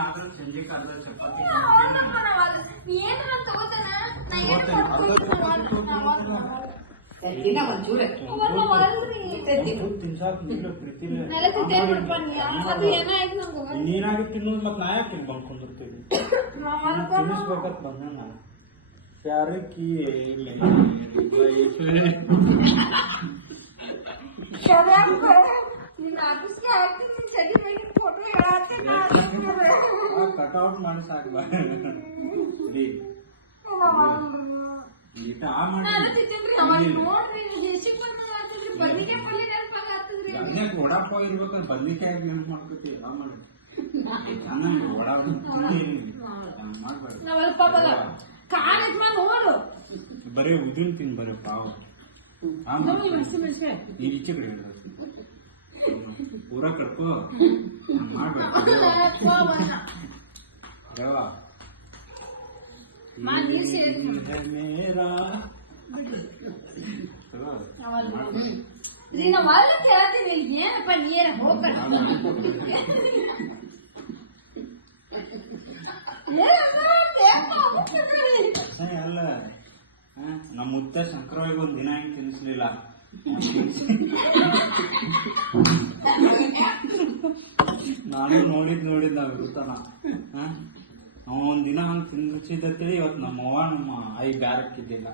ಆದ್ರೆ ಸಂಜೆ ಕಾಲದ ಚಪಾತಿ ನೀನಾಗಿ ತಿನ್ನೋದು ಮತ್ ನಾ ಯಾಕೆ ಬಂದ್ ಕುಂದಿರ್ತೀವಿ ತಿನ್ನಿಸ್ಬೇಕತ್ ಬಂದ ನಾನು ಯಾರಕ್ಕಿ ಕಟ್ಔಟ್ ಮಾಡಿ ಸಾಕು ವಡಾಪಾವ್ ಇರ್ಬೇಕಂದ್ರೆ ಬದ್ನಿಕಾಯಿ ನೆನ್ಪು ಮಾಡ್ಕೊತಿ ಮಾಡಿ ವಡಾ ಬರೀ ಉದಿನ್ ತಿನ್ ಬರೀ ಪಾವ್ ಈ ಈಚೆ ಕಡೆ ಪೂರಾ ಕಟ್ಕೋ ಮಾಡ್ಬೇಕ ಮೇರಾ ಅಲ್ಲ ನಮ್ಮ ಮುದ್ದೆ ಸಂಕ್ರವಾಗಿ ಒಂದ್ ದಿನ ಹಿಂಗ್ ತಿನ್ನಿಸ್ಲಿಲ್ಲ ನಾನು ನೋಡಿದ್ ನಾವ್ ಇರ್ತಾನ ಅವ ಒಂದಿನ ಹಂಗ ತಿನ್ನಿಸಿದ್ದೆ ಇವತ್ತು ನಮ್ಮವ್ವ ನಮ್ಮ ಐ ಬ್ಯಾರಕ್ಕಿದ್ದಿಲ್ಲ